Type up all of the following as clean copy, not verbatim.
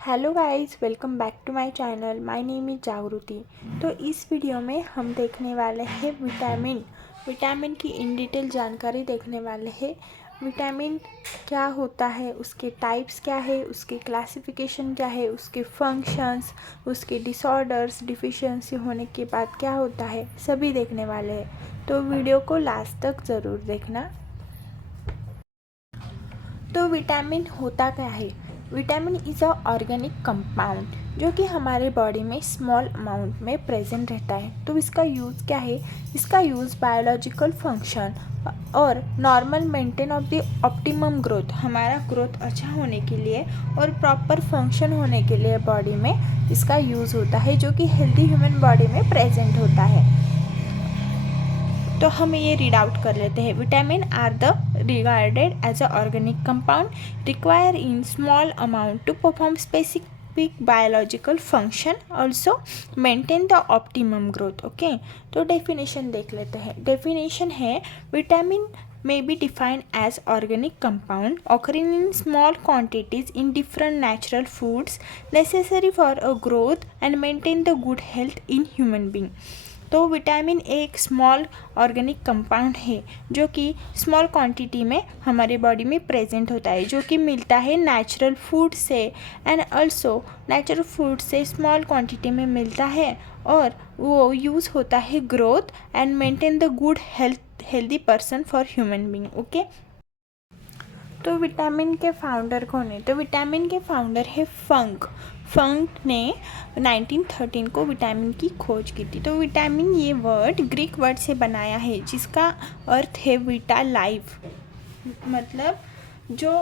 Hello guys, welcome back to my channel. My name is Jagriti. तो इस video में हम देखने वाले हैं विटामिन की इन डिटेल जानकारी देखने वाले हैं। विटामिन क्या होता है, उसके टाइप्स क्या है, उसके क्लासिफिकेशन क्या है, उसके फंक्शंस, उसके डिसऑर्डर्स, डिफिशिएंसी होने के बाद क्या होता है, सभी देखने वाले हैं। तो वीडियो को लास्ट तक ज़रूर देखना। तो विटामिन होता क्या है? Vitamin is a organic compound जो कि हमारे बॉडी में स्मॉल अमाउंट में प्रेजेंट रहता है। तो इसका यूज़ क्या है? इसका यूज़ बायोलॉजिकल फंक्शन और normal maintain of the optimum growth, हमारा ग्रोथ अच्छा होने के लिए और प्रॉपर फंक्शन होने के लिए बॉडी में इसका यूज़ होता है, जो कि हेल्दी ह्यूमन बॉडी में प्रेजेंट होता है। तो हम ये रीड आउट कर लेते हैं। Vitamin are the regarded as a organic compound require in small amount to perform specific biological function, also maintain the optimum growth. Okay, तो डेफिनेशन देख लेते हैं। डेफिनेशन है, vitamin may be defined as organic compound occurring in small quantities in different natural foods necessary for a growth and maintain the good health in human being। तो vitamin एक small organic compound है जो कि small quantity में हमारे body में present होता है, जो कि मिलता है नेचुरल फूड से एंड ऑल्सो नेचुरल फूड से स्मॉल क्वांटिटी में मिलता है और वो यूज़ होता है growth and maintain the good healthy person for human being. Okay, तो विटामिन के फाउंडर कौन है? तो विटामिन के फाउंडर है फंक ने 1913 को विटामिन की खोज की थी। तो विटामिन ये वर्ड ग्रीक वर्ड से बनाया है जिसका अर्थ है विटा, लाइफ। मतलब जो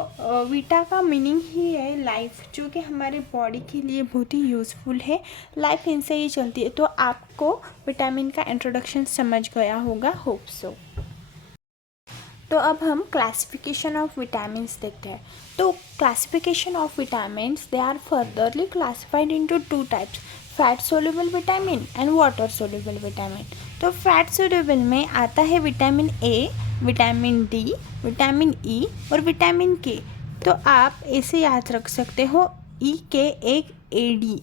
विटा का मीनिंग ही है लाइफ, जो कि हमारे बॉडी के लिए बहुत ही यूज़फुल है। लाइफ इनसे ही चलती है। तो आपको विटामिन का इंट्रोडक्शन समझ गया होगा, होप सो। तो अब हम क्लासिफिकेशन ऑफ विटामिन्स देखते हैं। तो classification of vitamins, they are furtherly classified into two types, fat soluble vitamin and water soluble vitamin. तो फैट सोल्यूबल में आता है vitamin A, vitamin D, vitamin E और विटामिन के। तो आप ऐसे याद रख सकते हो, ई के एक एडी,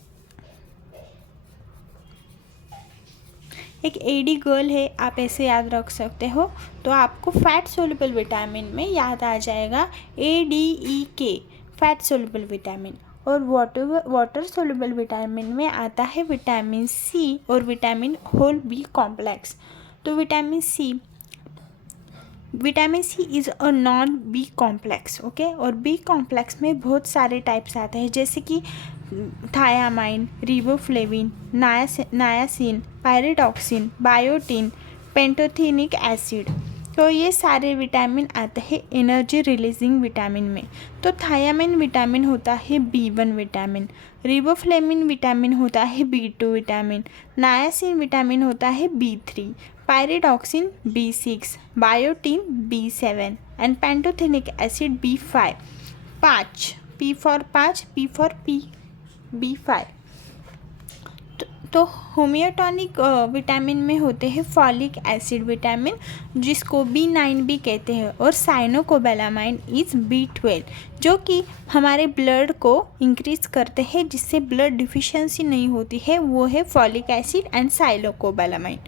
एक एडी गर्ल है, आप ऐसे याद रख सकते हो। तो आपको फैट सोल्यूबल विटामिन में याद आ जाएगा ADEK, फैट सोल्यूबल विटामिन। और वाटर सोल्यूबल विटामिन में आता है विटामिन सी और विटामिन होल बी कॉम्प्लेक्स। तो vitamin C is a non B complex. Okay, और बी कॉम्प्लेक्स में बहुत सारे टाइप्स आते हैं, जैसे कि thiamine, riboflavin, niacin, pyridoxine, biotin, pantothenic acid. तो ये सारे विटामिन आते हैं एनर्जी रिलीजिंग विटामिन में। तो थायामाइन विटामिन होता है B1 विटामिन, रिबोफ्लेविन विटामिन होता है B2 विटामिन, नायासिन विटामिन होता है B3, pyridoxine B6, biotin B7 and pantothenic acid B5। 5, P for 5, P for B5। तो होम्योटॉनिक विटामिन में होते हैं फॉलिक एसिड विटामिन, जिसको B9 भी कहते हैं, और साइनोकोबालामाइन इज़ B12, जो कि हमारे ब्लड को इंक्रीज करते हैं, जिससे ब्लड डिफिशिएंसी नहीं होती है, वो है फॉलिक एसिड एंड साइनोकोबालामाइन।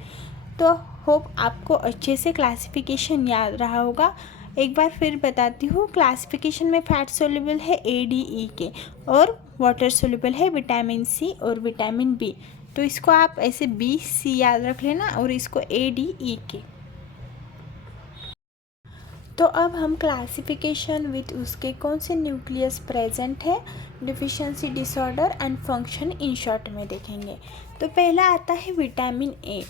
तो होप आपको अच्छे से क्लासिफिकेशन याद रहा होगा। एक बार फिर बताती हूँ, क्लासिफिकेशन में फैट सोल्यूबल है ADEK और वाटर सोल्यूबल है विटामिन सी और विटामिन बी। तो इसको आप ऐसे BC याद रख लेना और इसको ADEK। तो अब हम क्लासिफिकेशन विथ उसके कौन से न्यूक्लियस प्रेजेंट है, deficiency, disorder and function in short में देखेंगे। तो पहला आता है vitamin A,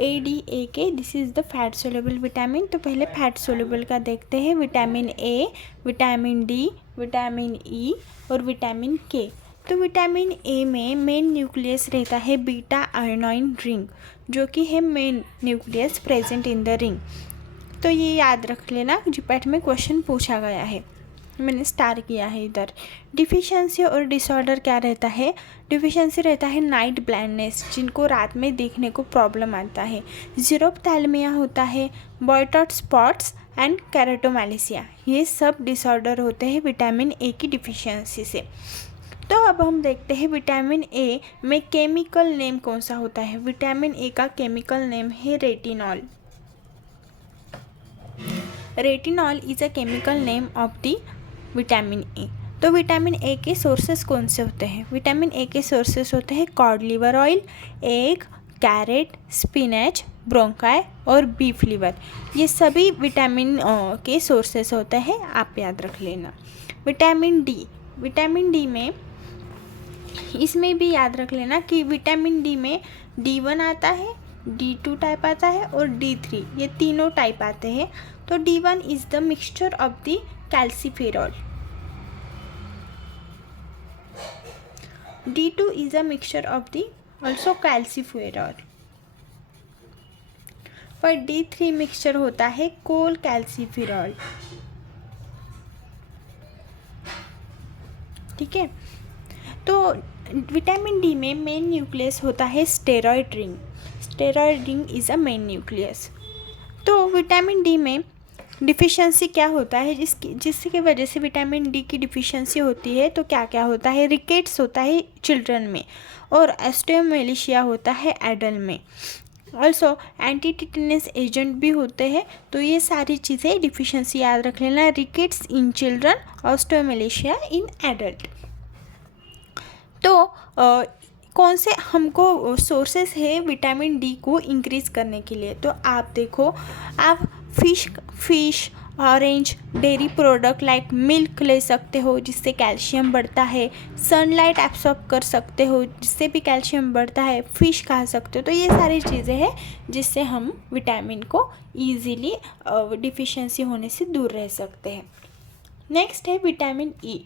ADEK, this is the fat soluble vitamin. तो पहले फैट सोल्यूबल का देखते हैं। Vitamin A, vitamin D, vitamin E और विटामिन के। तो विटामिन ए में मेन न्यूक्लियस रहता है बीटा आयोनाइन रिंग, जो कि है main nucleus present in the ring. तो ये याद रख लेना, जीपैट में क्वेश्चन पूछा गया है, मैंने स्टार किया है इधर। डिफिशिएंसी और डिसऑर्डर क्या रहता है? डिफिशिएंसी रहता है नाइट ब्लाइंडनेस, जिनको रात में देखने को प्रॉब्लम आता है। ज़ीरोफ्थैल्मिया होता है, बॉयटॉट स्पॉट्स एंड केराटोमैलेसिया, ये सब डिसऑर्डर होते हैं विटामिन ए की डिफिशिएंसी से। तो तो अब हम देखते हैं विटामिन ए में केमिकल नेम कौन सा होता है। विटामिन ए का केमिकल नेम है retinol. Retinol is a chemical name of the vitamin A. तो विटामिन ए के सोर्सेस कौन से होते हैं। विटामिन ए के सोर्सेस होते हैं cod liver oil, egg, carrot, spinach, broccoli और बीफ लिवर। ये सभी विटामिन के सोर्सेस होते हैं, आप याद रख लेना। विटामिन डी, विटामिन डी में इसमें भी याद रख लेना कि विटामिन डी में D1 आता है, D2 टाइप आता है और D3, ये तीनों टाइप आते हैं। तो D1 is the mixture of the calciferol, D2 is a mixture of the also calciferol, पर D3 मिक्सचर होता है कोल कैल्सीफेरॉल। ठीक है, तो विटामिन डी में मेन न्यूक्लियस होता है steroid ring. Steroid ring is a main nucleus. तो विटामिन डी में डिफिशिएंसी क्या होता है, जिसकी वजह से विटामिन डी की डिफिशिएंसी होती है, तो क्या क्या होता है। रिकेट्स होता है चिल्ड्रन में और ऑस्टियोमेलेशिया होता है एडल्ट में। ऑल्सो एंटी टिटेनस एजेंट भी होते हैं। तो ये सारी चीज़ें डिफिशिएंसी याद रख लेना। Rickets in children, osteomalacia in adult. तो कौन से हमको सोर्सेस है विटामिन डी को इंक्रीज़ करने के लिए। तो आप देखो, आप fish, orange, dairy product like milk ले सकते हो जिससे कैल्शियम बढ़ता है। सनलाइट एब्सॉर्ब कर सकते हो जिससे भी कैल्शियम बढ़ता है। फिश खा सकते हो। तो ये सारी चीज़ें हैं जिससे हम विटामिन को ईजीली डिफिशिएंसी होने से दूर रह सकते हैं। नेक्स्ट है विटामिन ई।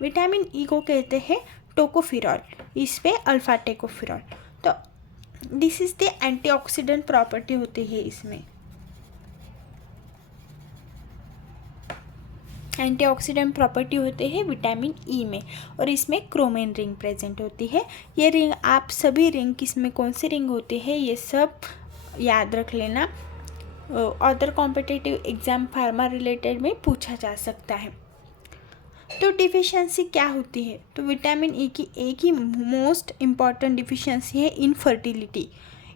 विटामिन ई को कहते हैं टोकोफिरॉल, इस पे अल्फा टेकोफिरॉल। तो this is the antioxidant property होती है इसमें। एंटीऑक्सीडेंट प्रॉपर्टी होती है विटामिन ई में और इसमें क्रोमेन रिंग प्रेजेंट होती है। ये रिंग, आप सभी रिंग किसमें कौन सी रिंग होती है ये सब याद रख लेना। Other competitive exam pharma related में पूछा जा सकता है। तो डिफिशिएंसी क्या होती है। तो विटामिन ई की एक ही मोस्ट इम्पॉर्टेंट डिफिशिएंसी है इनफर्टिलिटी।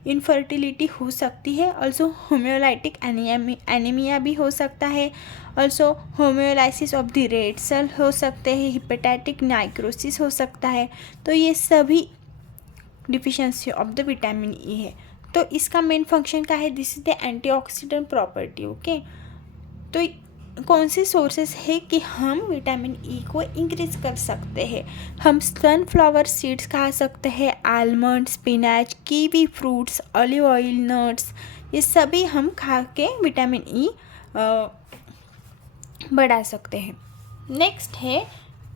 इनफर्टिलिटी हो सकती है। ऑल्सो होम्योलाइटिक एनीमिया भी हो सकता है। Also homolysis of the red cell हो सकते हैं। हिपेटाइटिक नाइक्रोसिस हो सकता है। तो ये सभी deficiency of the vitamin E है। तो इसका मेन फंक्शन क्या है, this is the antioxidant property. Okay, तो कौन से सोर्सेस है कि हम विटामिन ई को इंक्रीज कर सकते हैं। हम सनफ्लावर सीड्स खा सकते हैं, almond, spinach, kiwi fruits, olive oil, nuts, ये सभी हम खा के विटामिन ई बढ़ा सकते हैं। नेक्स्ट है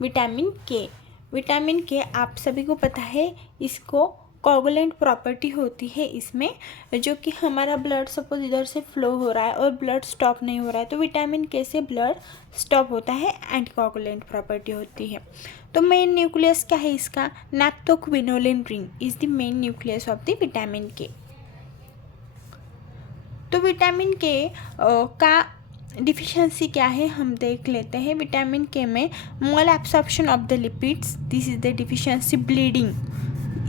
विटामिन के। विटामिन के आप सभी को पता है, इसको कोगुलेंट प्रॉपर्टी होती है इसमें, जो कि हमारा ब्लड सपोज इधर से फ्लो हो रहा है और ब्लड स्टॉप नहीं हो रहा है तो विटामिन के से ब्लड स्टॉप होता है, एंटीकोगुलेंट प्रॉपर्टी होती है। तो मेन न्यूक्लियस क्या है इसका, naphthoquinoline ring is the main nucleus of the vitamin K. तो विटामिन के का डिफिशिएंसी क्या है हम देख लेते हैं। विटामिन के में malabsorption of the lipids, this is the deficiency. Bleeding,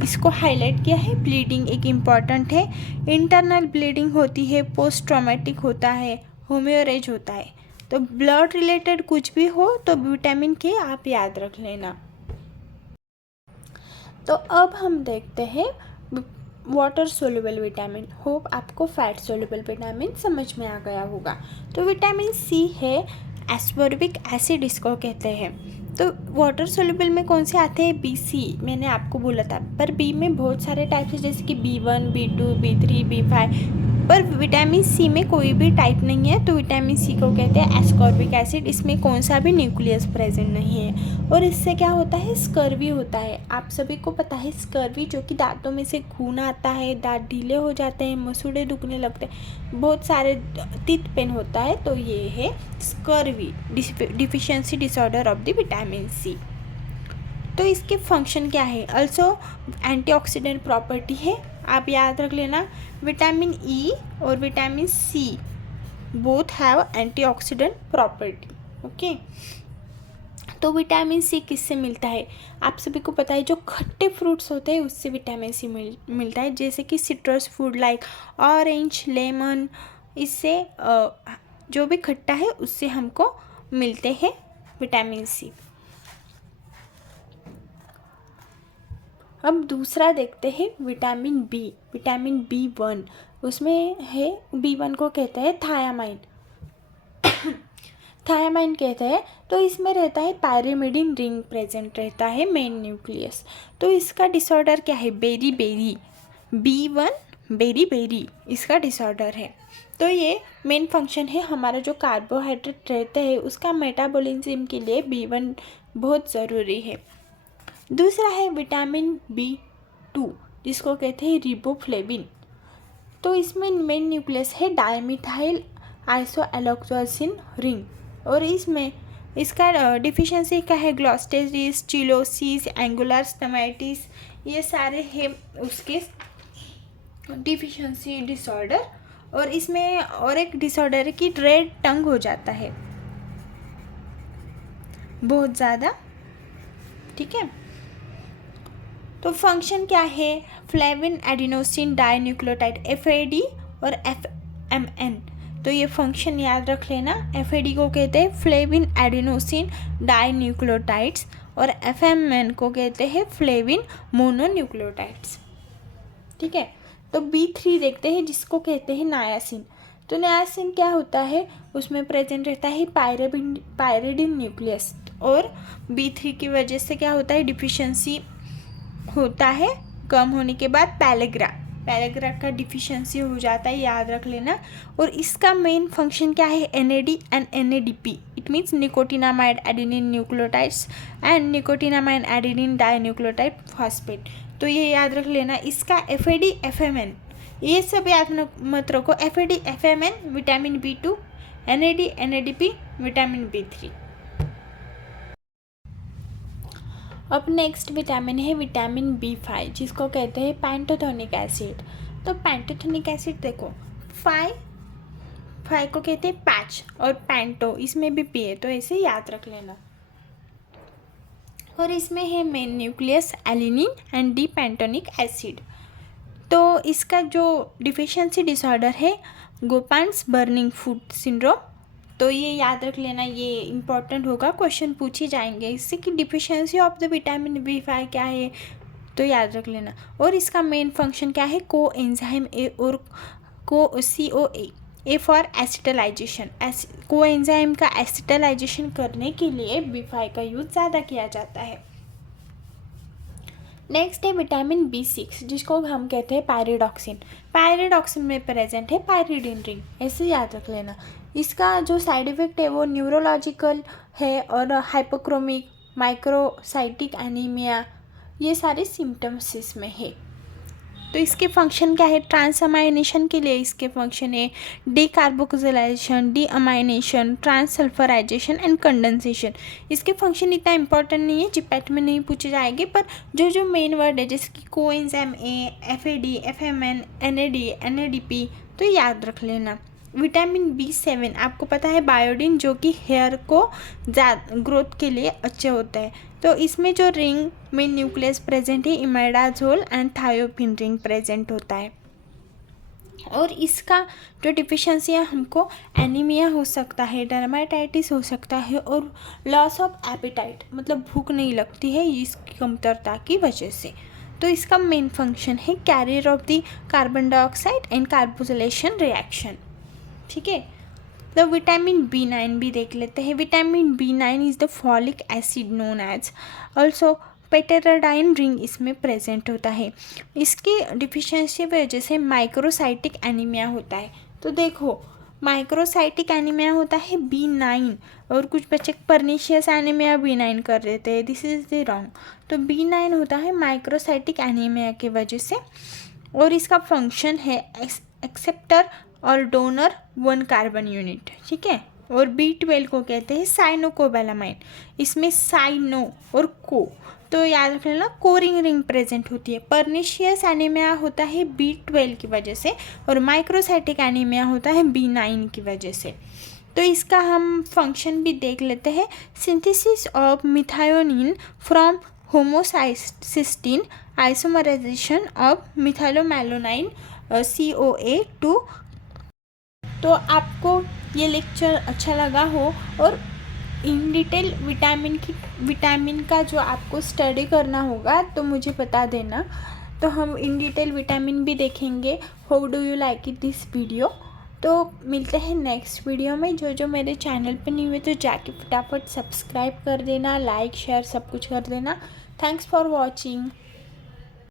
इसको हाईलाइट किया है, ब्लीडिंग एक इम्पॉर्टेंट है। इंटरनल ब्लीडिंग होती है, पोस्ट ट्रॉमेटिक होता है, होम्योरेज होता है। तो ब्लड रिलेटेड कुछ भी हो तो विटामिन के आप याद रख लेना। तो अब हम देखते हैं वाटर सोल्यूबल विटामिन। होप आपको फैट सोल्यूबल विटामिन समझ में आ गया होगा। तो विटामिन सी है, एस्कॉर्बिक एसिड इसको कहते हैं। तो वाटर सोल्यूबल में कौन से आते हैं, BC मैंने आपको बोला था, पर बी में बहुत सारे टाइप्स हैं जैसे कि B1, B2, B3, B5, पर विटामिन सी में कोई भी टाइप नहीं है। तो विटामिन सी को कहते हैं एस्कॉर्बिक एसिड। इसमें कौन सा भी न्यूक्लियस प्रेजेंट नहीं है और इससे क्या होता है, स्कर्वी होता है। आप सभी को पता है स्कर्वी, जो कि दांतों में से खून आता है, दांत ढीले हो जाते हैं, मसूड़े दुखने लगते हैं, बहुत सारे टीथ पेन होता है। तो ये है scurvy, deficiency disorder of the vitamin C. तो इसके फंक्शन क्या है, ऑल्सो एंटीऑक्सीडेंट प्रॉपर्टी है, आप याद रख लेना। विटामिन ई और vitamin C both have antioxidant property. Okay, तो विटामिन सी किससे मिलता है? आप सभी को पता है जो खट्टे फ्रूट्स होते हैं उससे विटामिन सी मिलता है, जैसे कि citrus food like orange, lemon. इससे जो भी खट्टा है उससे हमको मिलते हैं विटामिन सी। अब दूसरा देखते हैं विटामिन बी, विटामिन B1। उसमें है B1 को कहते हैं थायामाइन, थायामाइन कहते हैं। तो इसमें रहता है पायरिमिडीन रिंग प्रेजेंट रहता है मेन न्यूक्लियस। तो इसका डिसऑर्डर क्या है? Beriberi, B1 beriberi इसका डिसऑर्डर है। तो ये मेन फंक्शन है, हमारा जो कार्बोहाइड्रेट रहते हैं उसका मेटाबॉलिज्म के लिए B1 बहुत ज़रूरी है। दूसरा है विटामिन B2 जिसको कहते हैं रिबोफ्लेविन। तो इसमें मेन न्यूक्लियस है डायमिथाइल आइसोएलोक्सासिन रिंग, और इसमें इसका डिफिशिएंसी क्या है? ग्लॉस्टेरिस, चिलोसिस, एंगुलर स्टमाइटिस, ये सारे हैं उसके डिफिशिएंसी डिसऑर्डर। और इसमें और एक डिसऑर्डर है कि रेड टंग हो जाता है बहुत ज़्यादा, ठीक है। तो फंक्शन क्या है? फ्लेविन एडिनोसिन डाइन्यूक्लियोटाइड FAD और FMN। तो ये फंक्शन याद रख लेना। FAD को कहते हैं फ्लेविन एडिनोसिन डाइन्यूक्लियोटाइड्स और FMN को कहते हैं फ्लेविन मोनोन्यूक्लियोटाइड्स, ठीक है। तो B3 देखते हैं जिसको कहते हैं नायासिन। तो नायासिन क्या होता है? उसमें प्रेजेंट रहता है पायरिडिन न्यूक्लियस, और B3 की वजह से क्या होता है? डिफिशिएंसी होता है, कम होने के बाद पैलेग्रा का डिफिशिएंसी हो जाता है, याद रख लेना। और इसका मेन फंक्शन क्या है? NAD and NADP, it means nicotinamide adenine nucleotides and nicotinamide adenine dinucleotide phosphate. तो ये याद रख लेना। इसका FAD FMN ये सब याद मत रखो। FAD FMN vitamin B2, NAD NADP vitamin B3। अब नेक्स्ट विटामिन है विटामिन B5 जिसको कहते हैं पैंटोथेनिक एसिड। तो पैंटोथेनिक एसिड देखो, फाइव को कहते हैं पैच, और पैंटो इसमें भी P है, तो ऐसे याद रख लेना। और इसमें है main nucleus alanine and D pantoic acid. तो इसका जो डिफिशिएंसी डिसऑर्डर है गोपान्स बर्निंग फूड सिंड्रोम। तो ये याद रख लेना, ये इम्पॉर्टेंट होगा, क्वेश्चन पूछे जाएंगे इससे कि deficiency of the vitamin B5 क्या है, तो याद रख लेना। और इसका मेन फंक्शन क्या है? को एंजाइम ए और CoA, ए फॉर एसिटलाइजेशन। को एंजाइम का एसिटलाइजेशन करने के लिए B5 का यूज ज़्यादा किया जाता है। नेक्स्ट है विटामिन B6 जिसको हम कहते हैं पायरिडॉक्सिन। पायरिडॉक्सिन में प्रेजेंट है पायरिडिन रिंग, ऐसे याद रख लेना। इसका जो साइड इफ़ेक्ट है वो न्यूरोलॉजिकल है, और हाइपोक्रोमिक, माइक्रोसाइटिक एनीमिया, ये सारे सिम्टम्स इसमें है। तो इसके फंक्शन क्या है? ट्रांसअमाइनेशन के लिए इसके फंक्शन है डीकार्बोक्सिलेशन, डीअमाइनेशन, ट्रांससल्फराइजेशन एंड कंडेंसेशन। इसके फंक्शन इतना इंपॉर्टेंट नहीं है, जीपैट में नहीं पूछे जाएंगे, पर जो जो मेन वर्ड है जैसे कि coenzyme A, FAD, FMN, NAD, NADP, तो याद रख लेना। विटामिन B7 आपको पता है बायोडिन, जो कि हेयर को ग्रोथ के लिए अच्छे होता है। तो इसमें जो रिंग में न्यूक्लियस प्रेजेंट है इमेडाजोल एंड थायोपिन रिंग प्रेजेंट होता है। और इसका जो डिफिशिएंसी है हमको एनीमिया हो सकता है, डर्माटाइटिस हो सकता है, और लॉस ऑफ एपेटाइट मतलब भूख नहीं लगती है इसकी कमतरता की वजह से। तो इसका मेन फंक्शन है carrier of the carbon dioxide and carboxylation reaction, ठीक है। तो विटामिन B9 भी देख लेते हैं। Vitamin B9 is the folic acid known as, also pteridine ring इसमें प्रेजेंट होता है। इसकी डिफिशिएंसी वजह से माइक्रोसाइटिक एनीमिया होता है। तो देखो माइक्रोसाइटिक एनीमिया होता है B9, और कुछ बच्चे परनीशियस एनीमिया B9 कर देते हैं, दिस इज़ द रॉन्ग। तो B9 होता है माइक्रोसाइटिक एनीमिया की वजह से। और इसका फंक्शन है एक्सेप्टर और डोनर 1 कार्बन यूनिट, ठीक है। और B12 को कहते हैं साइनोकोबालामाइन, इसमें साइनो और को, तो याद रख लेना कोरिंग रिंग प्रेजेंट होती है। परनीशियस एनीमिया होता है B12 की वजह से, और माइक्रोसाइटिक एनीमिया होता है B9 की वजह से। तो तो इसका हम फंक्शन भी देख लेते हैं। Synthesis of methionine from homocysteine, isomerization of methylmalonyl CoA2। तो आपको ये लेक्चर अच्छा लगा हो और इन डिटेल विटामिन का जो आपको स्टडी करना होगा तो मुझे बता देना, तो हम इन डिटेल विटामिन भी देखेंगे। How do you like it this video. तो मिलते हैं नेक्स्ट वीडियो में। जो मेरे चैनल पे नहीं हुए तो जाके फटाफट सब्सक्राइब कर देना, लाइक शेयर सब कुछ कर देना। Thanks for watching.